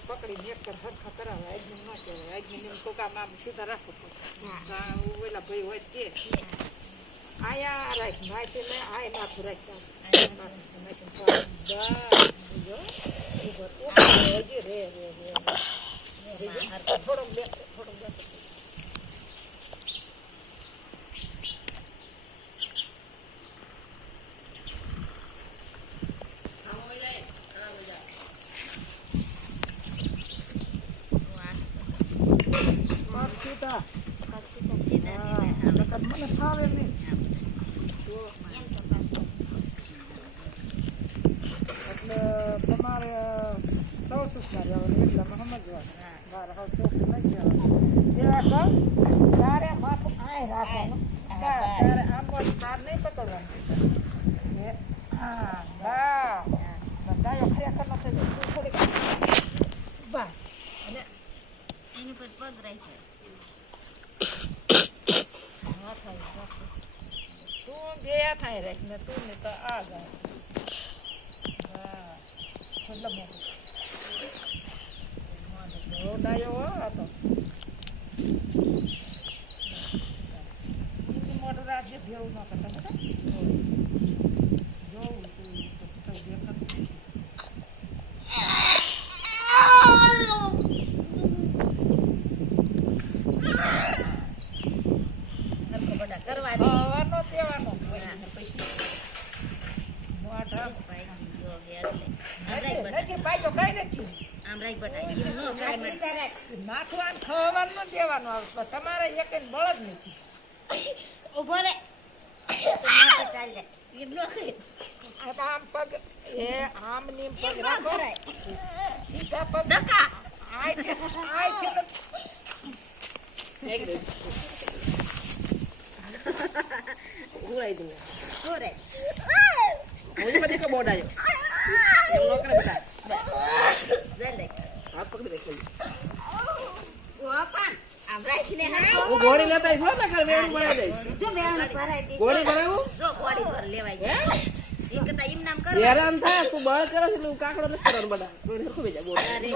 પકડીને એક હરખા કરાવે આજને ન કહેવાય આજને એમ ટોકામાં આમ સીધા રાખો ઓલા ભાઈ હોય કે આયા રાખ નાખી ને આય માથું રાખતા થોડોક બે મને ફાવે નહીં એટલે તમારે સૌ સુખમાં રહેવાનું એટલામાં સમજવાનું બહાર હવે ચોખ્ખું નહીં જવાનું એવા કહું તારે માથું આય રાખવાનું તારે આમ તાર નહીં પકડવાનું હા બા બધાયો ખરેખર ન થઈ જાય થોડીક બા અને એની પર પગ રાખે તું જે થાય રાખ ને તું ને તો આ જાય હા મતલબ ડાયો હો તો મોટું રાજ્ય ભેવું ન કરતા બધા જોવું છું કરવા દેવાનો દેવાનો નથી પાજો કઈ નથી આમ રાઈ બટાઈ માથું આમ ખવાનું ન દેવાનું આવે તમારે એક બળ જ નથી ઉભો રે ચાલ જાય એમ ન કરે આમ પગ એ આમ ની પગ રાખો સીધા પગ ડકા ઉડાઈ દઉં ઓરે મુझे पता है बोर्ड आयो ये लोग ने बताया જલે आप पकड़ देख लीजिए ઓ પાન આમ રાખીને હા वो घोड़ी लेता है ना कर वेणी बना दे જો બેન ભરાઈ દી घोड़ी बनाऊ જો ઘોડી ભર લેવાય એક તો ઈમ નામ કરો હેરાન થાય તું બળ કરે છે તું કાકડો નથી કરવાનો બડા ઘોડી ખોબી જા બોર્ડ અરે